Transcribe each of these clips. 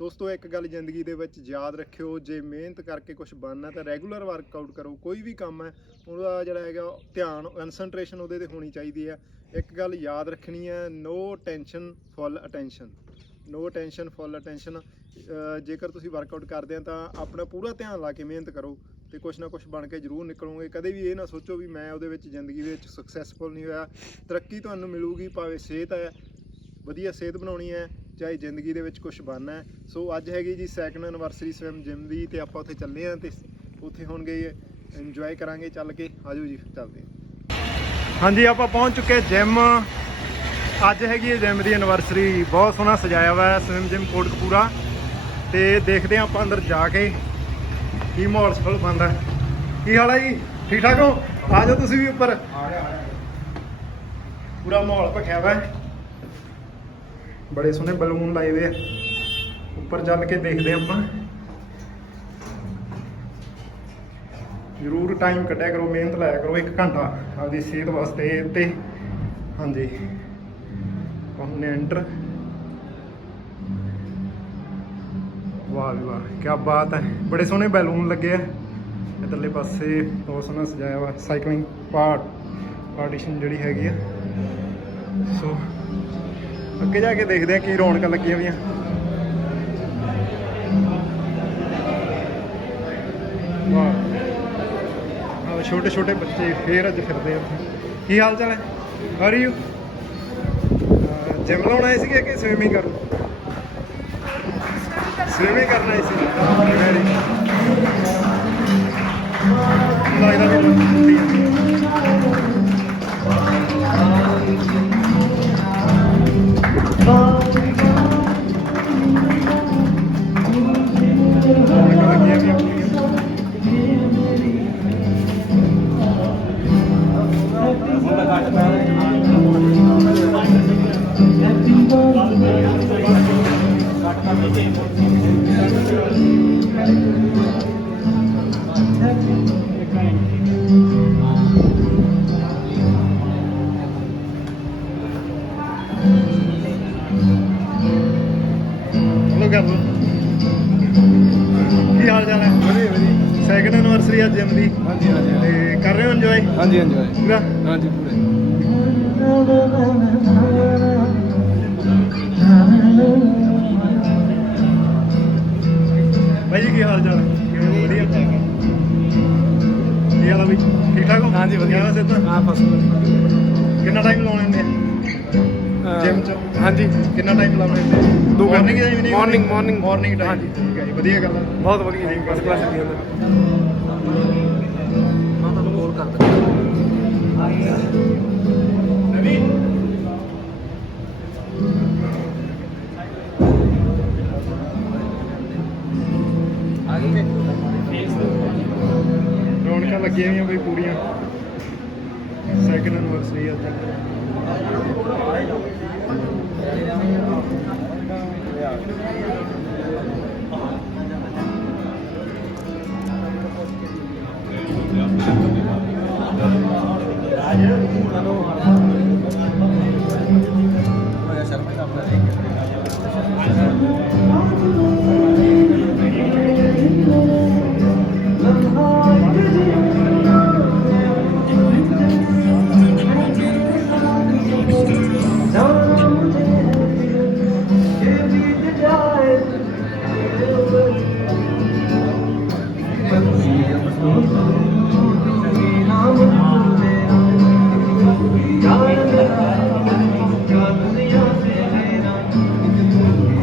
ਦੋਸਤੋ ਇੱਕ ਗੱਲ ਜ਼ਿੰਦਗੀ ਦੇ ਵਿੱਚ ਯਾਦ ਰੱਖਿਓ, ਜੇ ਮਿਹਨਤ ਕਰਕੇ ਕੁਝ ਬਣਨਾ ਤਾਂ ਰੈਗੂਲਰ ਵਰਕਆਊਟ ਕਰੋ। ਕੋਈ ਵੀ ਕੰਮ ਹੈ ਉਹਦਾ ਜਿਹੜਾ ਹੈਗਾ ਧਿਆਨ ਕਨਸੈਂਟਰੇਸ਼ਨ ਉਹਦੇ ਤੇ ਹੋਣੀ ਚਾਹੀਦੀ ਹੈ। ਇੱਕ ਗੱਲ ਯਾਦ ਰੱਖਣੀ ਹੈ, ਨੋ ਟੈਨਸ਼ਨ ਫੁੱਲ ਅਟੈਂਸ਼ਨ। ਨੋ ਟੈਨਸ਼ਨ ਫੁੱਲ ਅਟੈਂਸ਼ਨ। ਜੇਕਰ ਤੁਸੀਂ ਵਰਕਆਊਟ ਕਰਦੇ ਆ ਤਾਂ ਆਪਣਾ ਪੂਰਾ ਧਿਆਨ ਲਾ ਕੇ ਮਿਹਨਤ ਕਰੋ ਤੇ ਕੁਛ ਨਾ ਕੁਛ ਬਣ ਕੇ ਜ਼ਰੂਰ ਨਿਕਲੋਗੇ। ਕਦੇ ਵੀ ਇਹ ਨਾ ਸੋਚੋ ਵੀ ਮੈਂ ਉਹਦੇ ਵਿੱਚ ਜ਼ਿੰਦਗੀ ਵਿੱਚ ਸਕਸੈਸਫੁਲ ਨਹੀਂ ਹੋਇਆ। ਤਰੱਕੀ ਤੁਹਾਨੂੰ ਮਿਲੂਗੀ, ਭਾਵੇਂ ਸਿਹਤ ਹੈ ਵਧੀਆ ਸਿਹਤ ਬਣਾਉਣੀ ਹੈ, ਚਾਹੇ ਜ਼ਿੰਦਗੀ ਦੇ ਵਿੱਚ ਕੁਛ ਬਣਨਾ ਹੈ। ਸੋ ਅੱਜ ਹੈਗੀ ਜੀ 2nd ਐਨਵਰਸਰੀ ਸਵਿਮ ਜਿਮ ਦੀ, ਤੇ ਆਪਾਂ ਉੱਥੇ ਚੱਲੇ ਹਾਂ ਤੇ ਉੱਥੇ ਹੁਣ ਗਏ ਇੰਜੋਏ ਕਰਾਂਗੇ ਚੱਲ ਕੇ। ਆਜੋ ਜੀ ਚੱਲਦੇ ਹਾਂ। ਹਾਂਜੀ ਆਪਾਂ ਪਹੁੰਚ ਚੁੱਕੇ ਜਿਮ। ਅੱਜ ਹੈਗੀ ਹੈ ਜਿਮ ਦੀ ਐਨਵਰਸਰੀ। ਬਹੁਤ ਸੋਹਣਾ ਸਜਾਇਆ ਹੋਇਆ ਹੈ ਸਵਿਮ ਜਿਮ ਕੋਟਕਪੂਰਾ, ਤੇ ਦੇਖਦੇ ਹਾਂ ਆਪਾਂ ਅੰਦਰ ਜਾ ਕੇ ਕੀ ਮਾਹੌਲ ਸਫਲ ਬਣਦਾ। ਕੀ ਹਾਲ ਹੈ ਜੀ, ਠੀਕ ਠਾਕ ਹੋ? ਆ ਜਾਓ ਤੁਸੀਂ ਵੀ ਉੱਪਰ। ਪੂਰਾ ਮਾਹੌਲ ਭਖਿਆ ਵਾ, ਬੜੇ ਸੋਹਣੇ ਬਲੂਨ ਲਾਏ ਹੋਏ ਆ। ਉੱਪਰ ਚੱਲ ਕੇ ਦੇਖਦੇ ਆਪਾਂ। ਜ਼ਰੂਰ ਟਾਈਮ ਕੱਢਿਆ ਕਰੋ, ਮਿਹਨਤ ਲਾਇਆ ਕਰੋ 1 ਘੰਟਾ ਆਪਦੀ ਸਿਹਤ ਵਾਸਤੇ। ਤੇ ਹਾਂਜੀ ਉਹਨੇ ਐਂਟਰ। ਵਾਹ ਵੀ ਵਾਹ, ਕਿਆ ਬਾਤ ਹੈ। ਬੜੇ ਸੋਹਣੇ ਬੈਲੂਨ ਲੱਗੇ ਆ ਇੱਧਰਲੇ ਪਾਸੇ, ਬਹੁਤ ਸੋਹਣਾ ਸਜਾਇਆ ਵਾ। ਸਾਈਕਲਿੰਗ ਪਾਰਟੀਸ਼ਨ ਜਿਹੜੀ ਹੈਗੀ ਆ। ਸੋ ਅੱਗੇ ਜਾ ਕੇ ਦੇਖਦੇ ਆ ਕੀ ਰੌਣਕਾਂ ਲੱਗੀਆਂ ਹੋਈਆਂ। ਵਾਹ, ਛੋਟੇ ਛੋਟੇ ਬੱਚੇ ਫੇਰ ਅੱਜ ਫਿਰਦੇ ਆ ਉੱਥੇ। ਕੀ ਹਾਲ ਚਾਲ ਹੈ? ਹਾਰ ਯੂ? ਜਿਮ ਲਾਉਣ ਆਏ ਸੀਗੇ ਕਿ ਸਵਿਮਿੰਗ ਕਰਨ? ਸਵਿਮਿੰਗ ਕਰਨ ਆਏ ਸੀ। ਲੱਗਦਾ ਵੀ ਕੀ ਹਾਲ ਚਾਲ ਹੈ? ਵਧੀਆ ਵਧੀਆ। 2nd ਐਨਵਰਸਰੀ ਆ ਜਿਮ ਦੀ। ਹਾਂਜੀ ਹਾਂਜੀ। ਤੇ ਕਰ ਰਹੇ ਹੋ ਇੰਜੋਏ? ਹਾਂਜੀ ਇੰਜੋਏ ਪੂਰਾ। ਹਾਂਜੀ ਪੂਰੇ। ਭਾਈ ਜੀ ਕੀ ਹਾਲ ਚਾਲ ਹੈ? ਵਧੀਆ। ਕੀ ਹਾਲ ਆ ਬਈ, ਠੀਕ ਠਾਕ ਹੋ? ਹਾਂਜੀ ਵਧੀਆ। ਵੈਸੇ ਤਾਂ ਹਾਂ ਫਸਟ। ਕਿੰਨਾ ਟਾਈਮ ਲਾਉਣੇ ਹੁੰਦੇ ਆ ਜਿਮ ਚ? ਹਾਂਜੀ ਕਿੰਨਾ ਟਾਈਮ ਲਾਉਣੇ ਹੁੰਦੇ? 2 ਘੰਟੇ। Morning time. ਹਾਂਜੀ ਠੀਕ ਹੈ ਜੀ, ਵਧੀਆ ਗੱਲ ਹੈ। ਬਹੁਤ ਵਧੀਆ ਜੀ, ਫਸਟ ਕਲਾਸ ਲੱਗੀ ਜਾਂਦਾ। ਮੈਂ ਤੁਹਾਨੂੰ ਕਾਲ ਕਰ ਦਿੰਦਾ। ਰੌਣਕਾਂ ਲੱਗੀਆਂ ਹੋਈਆਂ ਬਈ ਪੂਰੀਆਂ। 2nd ਐਨਵਰਸਰੀ ਅੱਜ।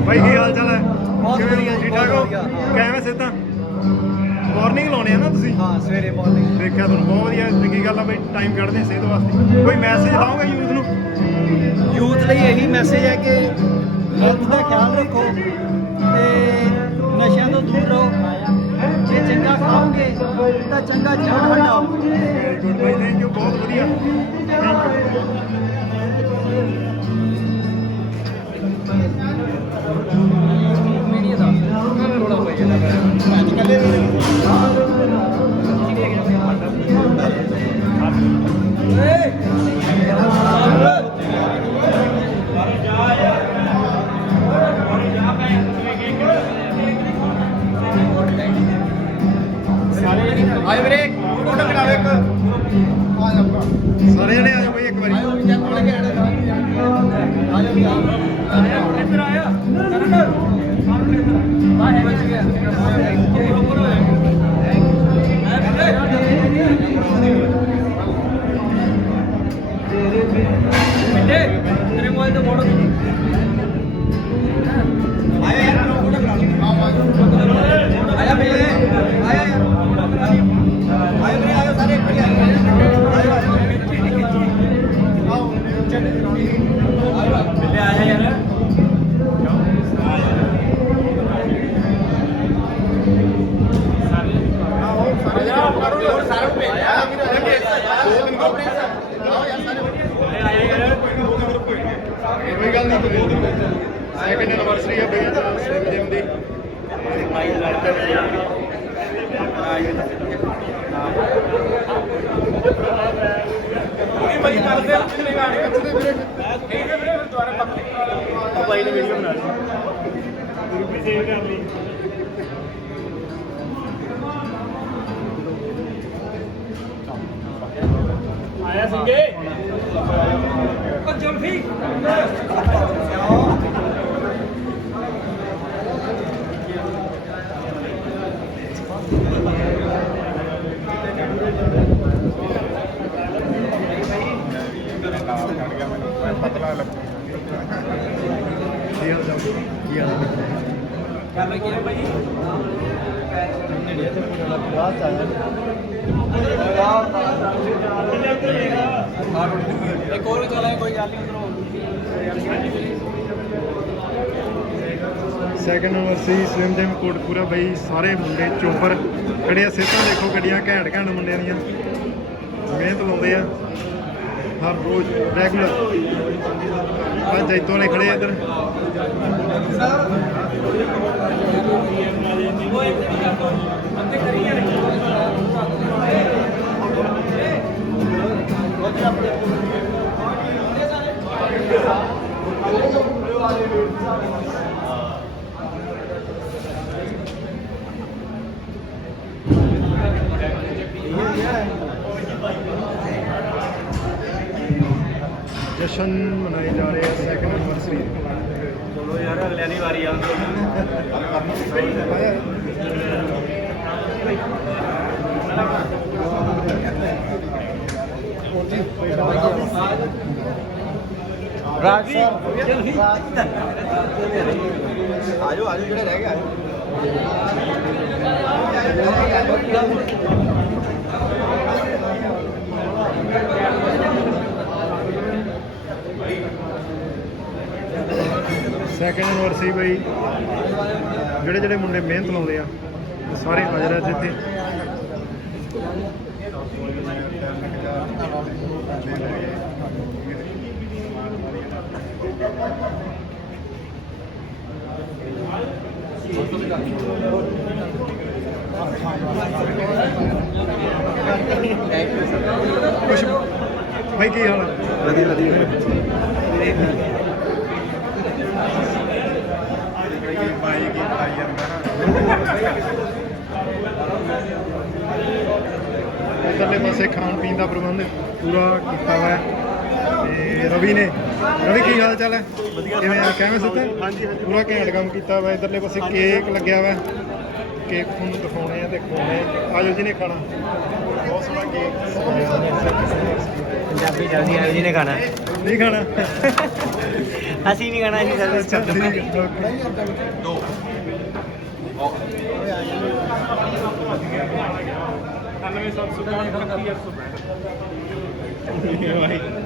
ਭਾਈ ਕੀ ਹਾਲ ਚਾਲ ਹੈ? ਬਹੁਤ ਵਧੀਆ, ਠੀਕ ਠਾਕ ਹੋ? ਕਿਵੇਂ ਸਿੱਧਾ ਮਾਰਨਿੰਗ ਲਾਉਣੇ ਆ ਨਾ ਤੁਸੀਂ? ਹਾਂ ਸਵੇਰੇ ਮਾਰਨਿੰਗ। ਦੇਖਿਆ ਤੁਹਾਨੂੰ, ਬਹੁਤ ਵਧੀਆ, ਚੰਗੀ ਗੱਲ ਆ ਬਈ, ਟਾਈਮ ਕੱਢਦੇ ਸਿਹਤ ਵਾਸਤੇ। ਕੋਈ ਮੈਸੇਜ ਲਾਓਗੇ ਯੂਥ ਨੂੰ? ਯੂਥ ਲਈ ਇਹੀ ਮੈਸੇਜ ਹੈ ਕਿ ਹੈਲਥ ਦਾ ਖਿਆਲ ਰੱਖੋ ਤੇ ਨਸ਼ਿਆਂ ਤੋਂ ਦੂਰ ਰਹੋ। ਜੇ ਚੰਗਾ ਖਾਓਗੇ ਤਾਂ ਚੰਗਾ ਜੀਵਨ ਹਟਾਓ। ਵੈਰੀ ਗੁੱਡ ਬਾਈ, ਥੈਂਕ ਯੂ, ਬਹੁਤ ਵਧੀਆ, ਥੈਂਕ ਯੂ। ਆਏ ਵੀਰੇ ਫੋਟੋ ਕਰਾਓ ਇੱਕ ਆ ਜਾ ਭਰਾ ਸਾਰੇ ਜਣੇ ਆ ਜਾਓ ਬਈ ਇੱਕ ਵਾਰੀ ਆਇਓ ਚੈੱਕ ਕਰ ਕੇ ਆੜੇ ਆ ਜਾ ਵੀ ਆਇਆ ਇੱਧਰ ਆਇਆ ਕਰਨ ਮਾਰੂ ਇੱਧਰ ਆ ਹੈ ਬਚ ਗਿਆ ਉੱਪਰ ਹੋਇਆ तेरे मोबाइल तो फोटो आया यार फोटो करा लो आया भैया आया यार आया भैया आयो सारे एक बढ़िया आयो आओ चल आया यार ਕੋਈ ਗੱਲ ਨਹੀਂ ਸੈਕਿੰਡ ਐਨਵਰਸਰੀ ਆ ਬਈ ਸਲਿਮ ਜਿਮ ਦੀ ਭਾਈ ਨੇ ਵੀਡੀਓ ਬਣਾ ਲਈ ਵੀ ਸੇਵ ਕਰ ਲਈ ਆਇਆ ਸਿੰਘੇ ਜੁਲਫੀ ਪਤਲਾ ਲੱਗ ਕੀ ਹਾਲ ਕੀ ਹਾਲ ਕਰ ਲੈ ਕੀ ਭਾਈ ਬਾਤ ਆਇਆ ਇੱਕ ਹੋਰ ਚਲਾ ਕੋਈ ਗੱਲ ਨਹੀਂ ਉਧਰੋਂ second anniversary slim gym Kotpura ਬਈ ਸਾਰੇ ਮੁੰਡੇ ਚੋਬਰ ਖੜੇ ਆ ਸਿਹਤਾਂ ਦੇਖੋ ਗੱਡੀਆਂ ਘੈਂਟ ਘੈਂਟ ਮੁੰਡਿਆਂ ਦੀਆਂ ਮਿਹਨਤ ਲਾਉਂਦੇ ਆ ਹਰ ਰੋਜ਼ ਰੈਗੂਲਰ ਅੱਜ ਜੈਤੋਂ ਵਾਲੇ ਖੜੇ ਆ ਇੱਧਰ ਜਸ਼ਨ ਮਨਾਏ ਜਾ ਰਹੇ ਆ ਸੈਕਿੰਡ ਐਨਵਰਸਰੀ ਚਲੋ ਯਾਰ ਅਗਲਿਆਂ ਦੀ ਵਾਰੀ ਆ ਰਾਜ ਆਜੋ ਆਜੋ ਜਿਹੜੇ ਰਹਿ ਗਏ ਸੈਕਿੰਡ ਐਨਵਰਸਰੀ ਬਈ ਜਿਹੜੇ ਜਿਹੜੇ ਮੁੰਡੇ ਮਿਹਨਤ ਲਾਉਂਦੇ ਆ ਉਹ ਸਾਰੇ ਹਾਜ਼ਰ ਆ ਜਿੱਥੇ ਕੁਛ ਭਾਈ ਕੀ ਹਾਲ ਆ ਵਧੀਆ ਵਧੀਆ ਭਾਈ ਕੀ ਭਾਈ ਜਾਂਦਾ ਇਧਰਲੇ ਪਾਸੇ ਖਾਣ ਪੀਣ ਦਾ ਪ੍ਰਬੰਧ ਪੂਰਾ ਕੀਤਾ ਹੋਇਆ ਤੇ ਰਵੀ ਕੀ ਹਾਲ ਚਾਲ ਹੈ ਕਿਵੇਂ ਆ ਕਿਵੇਂ ਸਿੱਧੇ ਹਾਂਜੀ ਪੂਰਾ ਘੈਂਟ ਕੰਮ ਕੀਤਾ ਹੋਇਆ ਇਧਰਲੇ ਪਾਸੇ ਕੇਕ ਲੱਗਿਆ ਹੋਇਆ ਕੇਕ ਤੁਹਾਨੂੰ ਦਿਖਾਉਣੇ ਆ ਤੇ ਖਵਾਉਣੇ ਆਜੋ ਜਿਹਨੇ ਖਾਣਾ ਬਹੁਤ ਸੋਹਣਾ ਕੇਕ ਪੰਜਾਬੀ ਜਲਦੀ ਆਇਓ ਜੀ ਨੇ ਖਾਣਾ ਨਹੀਂ ਖਾਣਾ ਅਸੀਂ ਨਹੀਂ ਖਾਣਾ ਜੀ ਸਰਵਿਸ ਅੱਛਾ ਕਰ ਠੀਕ ਹੈ ਦੋ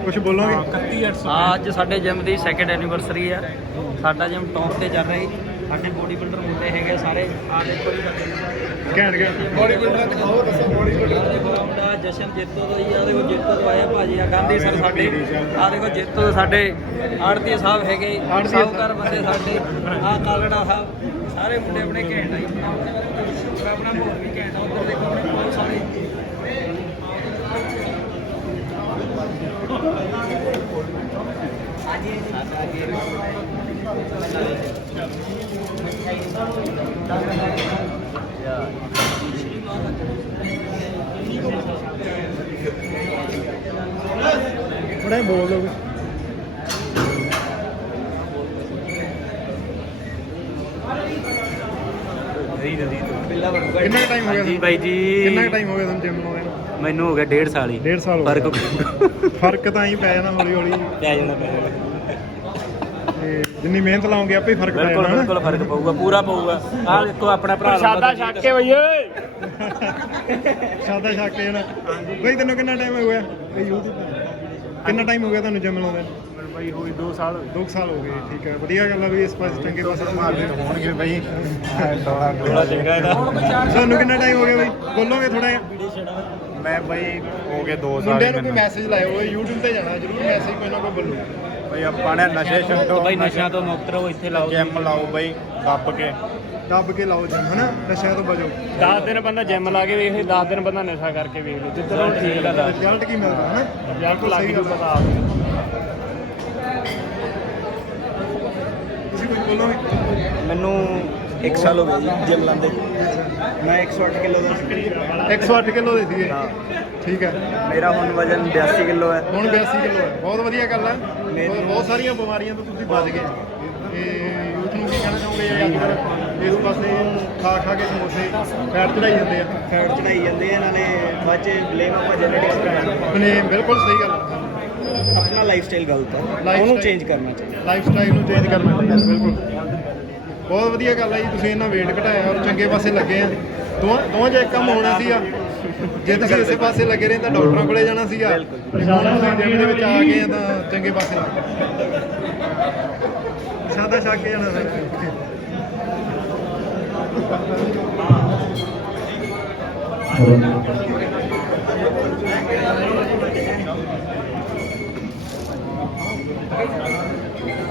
ਕੁਛ ਬੋਲੋਗੇ ਅੱਜ ਸਾਡੇ ਜਿਮ ਦੀ ਸੈਕਿੰਡ ਐਨੀਵਰਸਰੀ ਆ ਸਾਡਾ ਜਿਮ ਟੌਪ ਤੇ ਚੱਲ ਰਹੀ ਸਾਡੇ ਬੋਡੀ ਬਿਲਡਰ ਮੁੰਡੇ ਹੈਗੇ ਸਾਰੇ ਆ ਦੇਖੋ ਜੀ ਘੈਂਟ ਬੋਡੀ ਬਿਲਡਰ ਦਿਖਾਓ ਦੱਸੋ ਬੋਡੀ ਬਿਲਡਰ ਮੁੰਡਾ ਜਸ਼ਨ ਜੇਤੋ ਤੋਂ ਜੀ ਆ ਦੇਖੋ ਜੇਤੋ ਤੋਂ ਆਇਆ ਭਾਜੀ ਆ ਗਾਂਧੀ ਸਰ ਸਾਡੇ ਆ ਦੇਖੋ ਜੇਤੋ ਤੋਂ ਸਾਡੇ ਆੜਤੀ ਸਾਹਿਬ ਹੈਗੇ ਸਾਹੂਕਾਰ ਬੰਦੇ ਸਾਡੇ ਆ ਕਾਲੜਾ ਸਾਹਿਬ ਸਾਰੇ ਮੁੰਡੇ ਆਪਣੇ ਘੈਂਟ ਆ ਜੀ ਆਪਣਾ ਬਹੁਤ ਵੀ ਘੈਂਟ ਆ ਉੱਧਰ ਦੇਖੋ ਆਪਣੇ ਬਹੁਤ ਸਾਰੇ ਮੜਾ ਬੋਲ ਦੋ ਕਿੰਨਾ ਟਾਈਮ ਹੋ ਗਿਆ ਜੀ ਬਾਈ ਜੀ ਕਿੰਨਾ ਟਾਈਮ ਹੋ ਗਿਆ ਤੁਹਾਨੂੰ ਜਿਮ ਲਾਉਂਦੇ ਨੂੰ ਮੈਨੂੰ ਹੋ ਗਿਆ 1.5 ਸਾਲ ਹੀ 1.5 ਸਾਲ ਹੋ ਫਰਕ ਗਿਆ ਫਰਕ ਤਾਂ ਹੀ ਪੈ ਜਾਣਾ ਹੌਲੀ ਹੌਲੀ ਪੈ ਜਾਣਾ ਤੇ ਜਿੰਨੀ ਮਿਹਨਤ ਲਾਉਂਗੇ ਆਪੇ ਫਰਕ ਪੈ ਬਿਲਕੁਲ ਜਾਣਾ ਬਿਲਕੁਲ ਫਰਕ ਪਊਗਾ ਪੂਰਾ ਪਊਗਾ ਆਹ ਦੇਖੋ ਆਪਣਾ ਭਰਾ ਸਾਦਾ ਛੱਕ ਕੇ ਬਈ ਓਏ ਸਾਦਾ ਛੱਕ ਕੇ ਜਾਣਾ ਬਈ ਤੈਨੂੰ ਕਿੰਨਾ ਟਾਈਮ ਹੋ ਗਿਆ ਇਹ YouTube ਕਿੰਨਾ ਟਾਈਮ ਹੋ ਗਿਆ ਤੁਹਾਨੂੰ ਜਿਮ ਲਾਉਂਦੇ ਨੂੰ ਬਾਈ ਹੋਈ 2 ਸਾਲ 2 ਸਾਲ ਹੋ ਗਏ ਠੀਕ ਹੈ ਵਧੀਆ ਗੱਲ ਆ ਵੀ ਇਸ ਪਾਸੇ ਚੰਗੇ ਪਾਸੇ ਮਾਰਦੇ ਹੋਣਗੇ ਬਈ ਥੋੜਾ ਚੰਗਾ ਇਹਦਾ ਤੁਹਾਨੂੰ ਕਿੰਨਾ ਟਾਈਮ ਹੋ ਗਿਆ ਬਈ ਬੋਲੋਗੇ ਥੋੜਾ ਜਿਹਾ ਮੈਂ ਬਈ ਹੋ ਗਏ 2 ਸਾਲ ਮੁੰਡਿਆਂ ਨੂੰ ਕੋਈ ਮੈਸੇਜ ਲਾਇਓ ਓਏ YouTube ਤੇ ਜਾਣਾ ਜ਼ਰੂਰ ਮੈਸੇਜ ਕੋਈ ਨਾ ਕੋਈ ਬੋਲੋ ਬਈ ਆਪਾਂ ਨੇ ਨਸ਼ੇ ਛੱਡੋ ਬਾਈ ਨਸ਼ਿਆਂ ਤੋਂ ਮੁਕਤ ਰਹੋ ਇੱਥੇ ਲਾਓ ਜਿਮ ਲਾਓ ਬਈ ਦੱਬ ਕੇ ਦੱਬ ਕੇ ਲਾਓ ਜਿਮ ਹਨਾ ਨਸ਼ਿਆਂ ਤੋਂ ਬਚੋ 10 ਦਿਨ ਬੰਦਾ ਜਿਮ ਲਾ ਕੇ ਵੇਖ ਲੇ 10 ਦਿਨ ਬੰਦਾ ਨਸ਼ਾ ਕਰਕੇ ਵੇਖ ਲੇ ਜਿੱਦਾਂ ਠੀਕ ਆ ਰਿਜ਼ਲਟ ਕੀ ਮਿਲਦਾ ਹਨਾ ਰਿਜ਼ਲਟ ਲੱਗ ਜੂ ਪਤਾ ਆ ਤੁਸੀਂ ਕੁਝ ਬੋਲੋਗੇ ਮੈਨੂੰ 1 ਸਾਲ ਹੋ ਗਿਆ ਜੀ ਜਿਮ ਲਾਉਂਦੇ ਮੈਂ 108 ਕਿਲੋ ਦਾ 108 ਕਿਲੋ ਦੇ ਸੀਗੇ ਠੀਕ ਹੈ ਮੇਰਾ ਹੁਣ ਵਜ਼ਨ 82 ਕਿਲੋ ਹੈ ਹੁਣ 82 ਕਿਲੋ ਹੈ ਬਹੁਤ ਵਧੀਆ ਗੱਲ ਹੈ ਔਰ ਬਹੁਤ ਸਾਰੀਆਂ ਬਿਮਾਰੀਆਂ ਤੋਂ ਤੁਸੀਂ ਬਚ ਗਏ ਤੇ ਯੂਥ ਨੂੰ ਕੀ ਕਹਿਣਾ ਚਾਹੋਗੇ ਅੱਜ ਕੱਲ੍ਹ ਇਸ ਪਾਸੇ ਖਾ ਖਾ ਕੇ ਸਮੋਸੇ ਫੈਟ ਚੜਾਈ ਜਾਂਦੇ ਆ ਫੈਟ ਚੜਾਈ ਜਾਂਦੇ ਆ ਨਾਲੇ ਬਾਅਦ ਚ ਬਲੇਮ ਆਪਾਂ ਜੈਨੇਟਿਕਸ ਕਰਾਂਗੇ ਨੇ ਬਿਲਕੁਲ ਸਹੀ ਗੱਲ ਆਪਣਾ ਲਾਈਫ ਸਟਾਈਲ ਗਲਤ ਹੈ Lifestyle- ਉਹਨੂੰ ਚੇਂਜ ਕਰਨਾ ਚਾਹੀਦਾ ਲਾਈਫ ਸਟਾਈਲ ਨੂੰ ਚੇਂਜ ਕਰਨਾ ਚਾਹੀਦਾ ਬਿਲਕੁਲ ਬਹੁਤ ਵਧੀਆ ਗੱਲ ਹੈ ਜੀ ਤੁਸੀਂ ਇਹਨਾਂ weight ਘਟਾਇਆ ਔਰ ਚੰਗੇ ਪਾਸੇ ਲੱਗੇ ਆ ਦੋਵਾਂ 'ਚ ਇੱਕ ਕੰਮ ਹੋਣਾ ਸੀਗਾ ਜੇ ਤੁਸੀਂ ਇਸੇ ਪਾਸੇ ਲੱਗੇ ਰਹੇ ਤਾਂ ਡਾਕਟਰਾਂ ਕੋਲੇ ਜਾਣਾ ਸੀਗਾ ਹੁਣ ਤੁਸੀਂ ਜਿਮ ਦੇ ਵਿੱਚ ਆ ਗਏ ਆ ਤਾਂ ਚੰਗੇ ਪਾਸੇ ਸਾਦਾ ਛੱਕ ਕੇ ਜਾਣਾ ਸੀ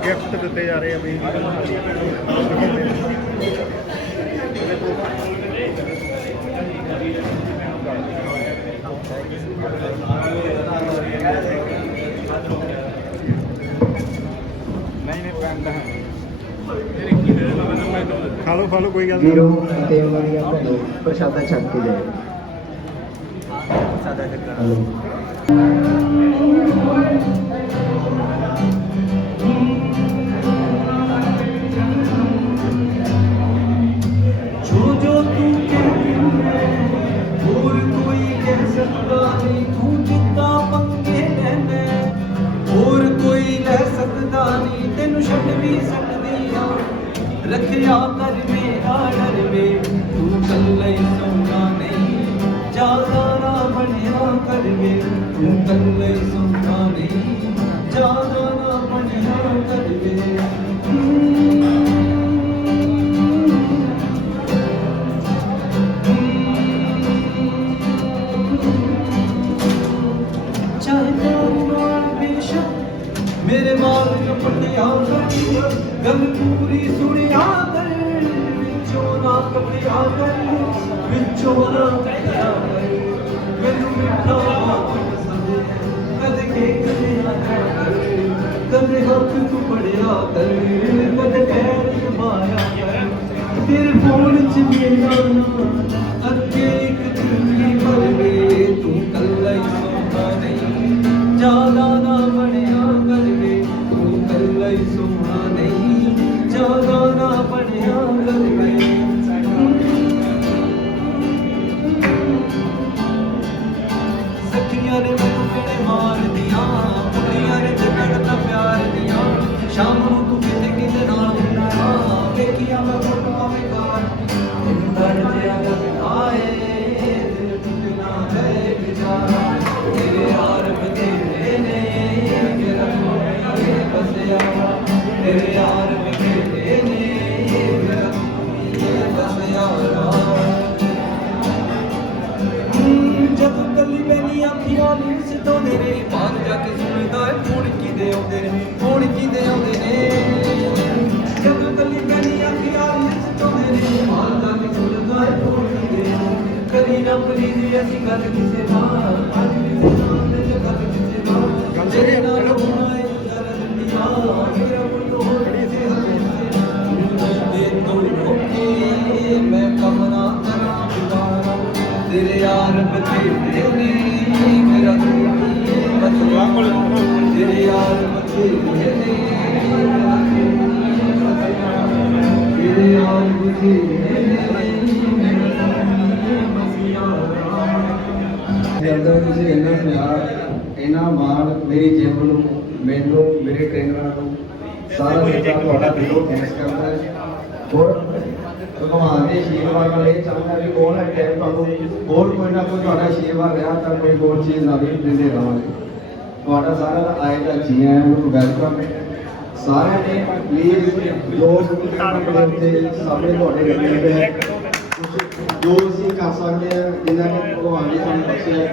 ਗਿਫਟ ਦਿੱਤੇ ਜਾ ਰਹੇ ਆ ਵੀ ਖਾ ਲਓ ਕੋਈ ਗੱਲ ਨਹੀਂ ਵੀਰੋ ਅਤੇ ਵਾਲੀਆਂ ਭੈਣੋ ਪ੍ਰਸ਼ਾਦਾ ਛਕ ਕੇ ਜਾਓ ਸਾਦਾ ਚੱਕਰ ਹਲੋ ਜੋ ਜੋ ਤੂੰ ਕਹਿੰਦੀ ਹੋਰ ਕੋਈ ਕਹਿ ਸਕਦਾ ਨਹੀਂ ਤੂੰ ਜਿੱਦਾਂ ਪੰਗੇ ਲੈਣਾ ਹੋਰ ਕੋਈ ਲੈ ਸਕਦਾ ਨਹੀਂ ਤੈਨੂੰ ਛੱਡ ਵੀ ਸਕਦੀ ਆ ਰੱਖਿਆ ਕਰ ਮੇਰਾ ਡਰ ਵੇ ਤੂੰ ਕੱਲਾ ਹੀ ਸੌਣਾ ਨਹੀਂ ਜ਼ਿਆਦਾ ਨਾ ਬਣਿਆ ਕਰ ਵੇ ਤੂੰ ਕੱਲਾ ਹੀ ਸੌਣਾ ਨਹੀਂ ਜ਼ਿਆਦਾ ਨਾ ਬਣਿਆ ਕਰ ਵੇ मेरे बाल कपड़िया कर गल पूरी सुनिया कर विचों ना कपड़िया कर विचों ना कपड़िया कर मैनू मिठा पसंद कदे केक दिया कर कदे हाथ तू पड़िया कर कदे पैर दबाया कर तेरे फोन च मेरा नाम अगे एक चुन्नी भर वे तू कल्ला ही सोना नहीं ज्यादा ना बढ़िया कर वे तू कल्ला ही सोना नहीं ज्यादा ना बढ़िया कर वे सखियां ने मैनू मेरे मार दिया कुड़ियां ने झगड़ता प्यार दिया शाम नूं तू किते किते नाल हुंदा देखिया मैं फोटो बेकार इंदर जिया आए दिल टूटना है बेचारा तेरे यार बतेरे ने मेरा ये बसया तेरे यार बतेरे ने मेरा ये बसया जब गली मेरी अखियां नी सिद्धोंदे ने बाहर जाके सुनदा है कौन किदे आउंदे ने कौन किदे आउंदे ने जब गली मेरी अखियां नी सिद्धोंदे ने बाहर जाके सुनदा है कौन किदे आउंदे कदी ना प्लीज ऐसी गल किसे नाल अज किसे नाल ते गल किसे नाल तेरे नाल होना है गल दुनिया मेरा कोई और किसे हाल दे तो रोके मैं कम ना करा दोबारा तेरे यार बतेरे ने मेरा ਜਦੋਂ ਤੁਸੀਂ ਇੰਨਾ ਪਿਆਰ ਇੰਨਾ ਮਾਣ ਮੇਰੀ ਜਿਮ ਨੂੰ ਮੈਨੂੰ ਮੇਰੇ ਟ੍ਰੇਨਰਾਂ ਨੂੰ ਸਾਰਾ ਦਿੱਤਾ ਤੁਹਾਡਾ ਦਿਲੋਂ ਥੈਂਕਸ ਕਰਦਾ ਹੈ। ਹੋਰ ਭਗਵਾਨ ਦੇ ਆਸ਼ੀਰਵਾਦ ਨਾਲ ਇਹ ਚਾਹੁੰਦਾ ਵੀ ਕੋਲ ਹੈ ਟਾਈਮ ਤੁਹਾਨੂੰ ਹੋਰ ਕੋਈ ਨਾ ਕੋਈ ਤੁਹਾਡਾ ਆਸ਼ੀਰਵਾਦ ਰਿਹਾ ਤਾਂ ਕੋਈ ਹੋਰ ਚੀਜ਼ ਨਾ ਵੀ ਦਿੰਦੇ ਰਹਾਂਗੇ। ਤੁਹਾਡਾ ਸਾਰਿਆਂ ਦਾ ਆਏ ਦਾ ਜੀ ਆਇਆਂ ਨੂੰ ਵੈਲਕਮ। ਸਾਰਿਆਂ ਨੇ ਪਲੀਜ਼ ਜੋ ਉੱਤੇ ਸਾਹਮਣੇ ਤੁਹਾਡੇ ਲੱਗੇ ਹੋਏ ਹੈ ਜੋ ਅਸੀਂ ਕਰ ਸਕਦੇ ਹਾਂ ਜਿੰਨਾ ਕਿ ਭਗਵਾਨ ਨੇ ਸਾਨੂੰ ਬਖਸ਼ਿਆ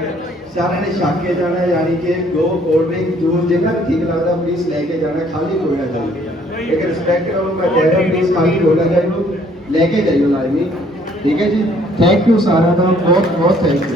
ਸਾਰਿਆਂ ਨੇ ਛੱਕ ਕੇ ਜਾਣਾ ਯਾਨੀ ਕਿ ਦੋ ਕੋਲਡ ਡਰਿੰਕ ਜੂਸ ਜਿੰਨਾ ਵੀ ਠੀਕ ਲੱਗਦਾ ਪਲੀਜ਼ ਲੈ ਕੇ ਜਾਣਾ ਖਾਲੀ ਕੋਈ ਨਾ ਜਾਏ। ਇੱਕ ਰਿਸਪੈਕਟ ਕਰੋ ਮੈਂ ਕਹਿ ਰਿਹਾ ਪਲੀਜ਼ ਖਾਲੀ ਕੋਈ ਨਾ ਜਾਏ ਲੈ ਕੇ ਜਾਈਓ ਲਾਜ਼ਮੀ। ਠੀਕ ਹੈ ਜੀ ਥੈਂਕ ਯੂ ਸਾਰਿਆਂ ਦਾ ਬਹੁਤ ਬਹੁਤ ਥੈਂਕ ਯੂ।